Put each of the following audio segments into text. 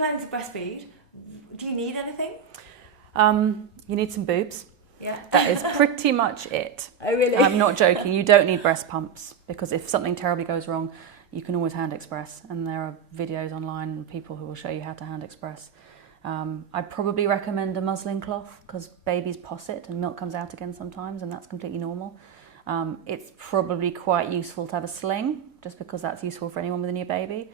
planning to breastfeed, do you need anything? You need some boobs. Yeah. That is pretty much it. Oh, really? I'm not joking. You don't need breast pumps, because if something terribly goes wrong, you can always hand express, and there are videos online and people who will show you how to hand express. I'd probably recommend a muslin cloth, because babies posset and milk comes out again sometimes, and that's completely normal. It's probably quite useful to have a sling, just because that's useful for anyone with a new baby.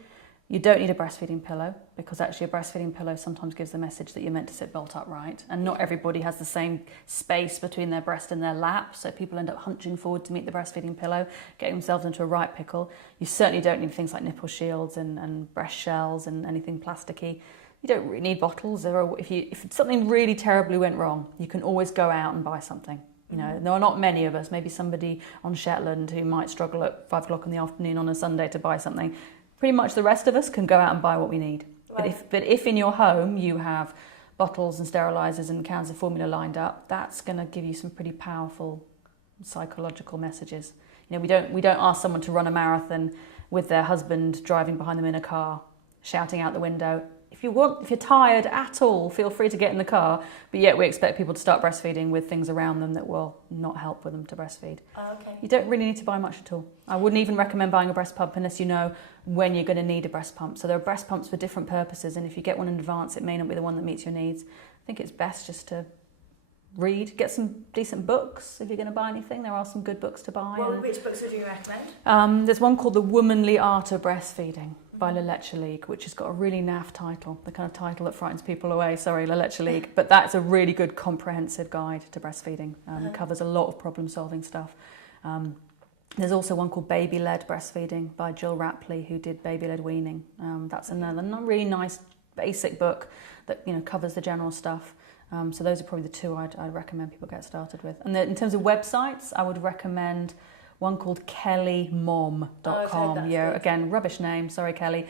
You don't need a breastfeeding pillow, because actually a breastfeeding pillow sometimes gives the message that you're meant to sit bolt upright, and not everybody has the same space between their breast and their lap, so people end up hunching forward to meet the breastfeeding pillow, getting themselves into a right pickle. You certainly don't need things like nipple shields and breast shells and anything plasticky. You don't really need bottles. If something really terribly went wrong, you can always go out and buy something. You know, there are not many of us, maybe somebody on Shetland who might struggle at 5 o'clock in the afternoon on a Sunday to buy something. Pretty much the rest of us can go out and buy what we need. Right. But if in your home you have bottles and sterilisers and cans of formula lined up, that's going to give you some pretty powerful psychological messages. You know, we don't ask someone to run a marathon with their husband driving behind them in a car, shouting out the window, if you're tired at all, feel free to get in the car, but yet we expect people to start breastfeeding with things around them that will not help with them to breastfeed. Oh, okay. You don't really need to buy much at all. I wouldn't even recommend buying a breast pump unless you know when you're going to need a breast pump. So there are breast pumps for different purposes, and if you get one in advance, it may not be the one that meets your needs. I think it's best just to read, get some decent books if you're going to buy anything. There are some good books to buy. Well, which books would you recommend? There's one called The Womanly Art of Breastfeeding by Lactation, which has got a really naff title, the kind of title that frightens people away, sorry, Lactation. But that's a really good comprehensive guide to breastfeeding. It covers a lot of problem-solving stuff. There's also one called Baby-Led Breastfeeding by Jill Rapley, who did baby-led weaning. That's another really nice basic book that covers the general stuff. So those are probably the two I'd recommend people get started with. And then in terms of websites, I would recommend one called kellymom.com. Again, rubbish name, sorry Kelly.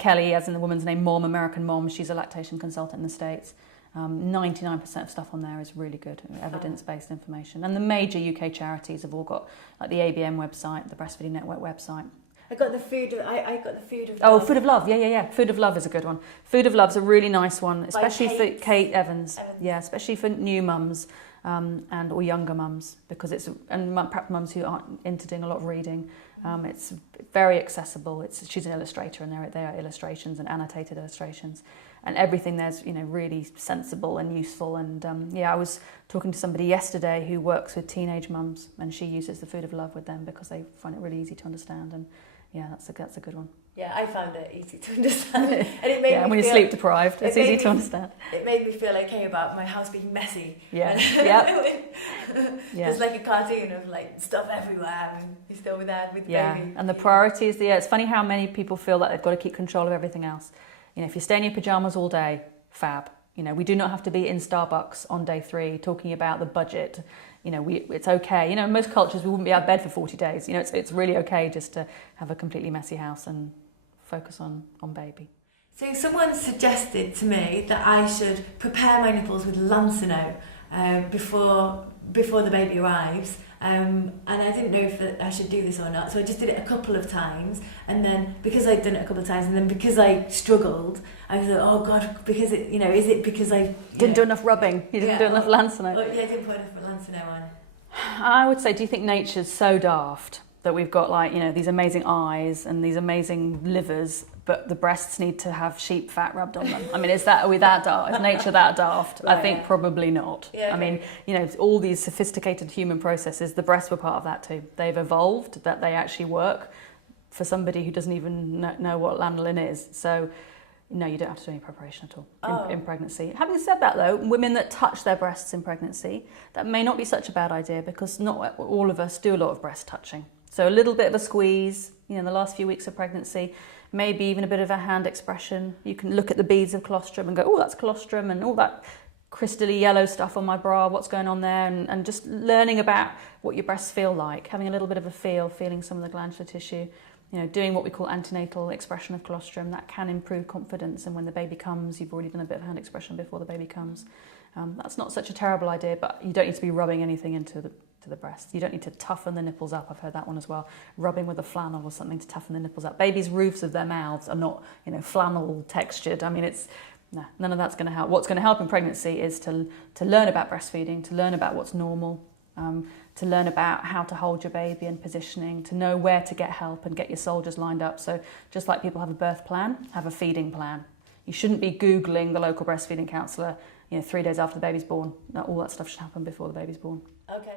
Kelly, as in the woman's name, Mom, American Mom. She's a lactation consultant in the States. 99% of stuff on there is really good, evidence-based information. And the major UK charities have all got, like the ABM website, the Breastfeeding Network website. I got the food of Love. Oh, Food of Love, yeah. Food of Love is a good one. Food of Love's a really nice one, especially for Kate Evans. Yeah, especially for new mums. Or younger mums, because perhaps mums who aren't into doing a lot of reading. It's very accessible. She's an illustrator, and there are illustrations and annotated illustrations, and everything there's really sensible and useful. And I was talking to somebody yesterday who works with teenage mums, and she uses the Food of Love with them because they find it really easy to understand. And that's a good one. Yeah, I found it easy to understand. And it made me when you're sleep deprived, it's easy to understand. It made me feel okay about my house being messy. Yeah. There's like a cartoon of like stuff everywhere, and you're still there with the baby. And the priorities, it's funny how many people feel that they've got to keep control of everything else. If you stay in your pajamas all day, fab. We do not have to be in Starbucks on day 3 talking about the budget. It's okay. In most cultures we wouldn't be out of bed for 40 days. It's really okay just to have a completely messy house and focus on baby. So someone suggested to me that I should prepare my nipples with Lancino before the baby arrives, and I didn't know if I should do this or not. So I just did it a couple of times, and then because I'd done it a couple of times, and then because I struggled, I thought, oh God, because is it because I didn't do enough rubbing? You didn't do enough Lancino. I didn't put enough Lancino on. I would say, do you think nature's so daft that we've got these amazing eyes and these amazing livers, but the breasts need to have sheep fat rubbed on them? I mean, are we that daft? Is nature that daft? Right, I think probably not. Yeah, I mean, all these sophisticated human processes, the breasts were part of that too. They've evolved that they actually work for somebody who doesn't even know what lanolin is. So, no, you don't have to do any preparation at all in pregnancy. Having said that, though, women that touch their breasts in pregnancy, that may not be such a bad idea, because not all of us do a lot of breast touching. So a little bit of a squeeze, in the last few weeks of pregnancy, maybe even a bit of a hand expression. You can look at the beads of colostrum and go, oh, that's colostrum, and all that crystally yellow stuff on my bra, what's going on there, and just learning about what your breasts feel like, having a little bit of a feeling some of the glandular tissue. Doing what we call antenatal expression of colostrum, that can improve confidence, and when the baby comes, you've already done a bit of hand expression before the baby comes. That's not such a terrible idea, but you don't need to be rubbing anything into the to the breast. You don't need to toughen the nipples up. I've heard that one as well. Rubbing with a flannel or something to toughen the nipples up. Babies' roofs of their mouths are not, flannel textured. I mean, none of that's going to help. What's going to help in pregnancy is to learn about breastfeeding, to learn about what's normal, to learn about how to hold your baby and positioning, to know where to get help and get your soldiers lined up. So just like people have a birth plan, have a feeding plan. You shouldn't be Googling the local breastfeeding counsellor 3 days after the baby's born. All that stuff should happen before the baby's born. Okay.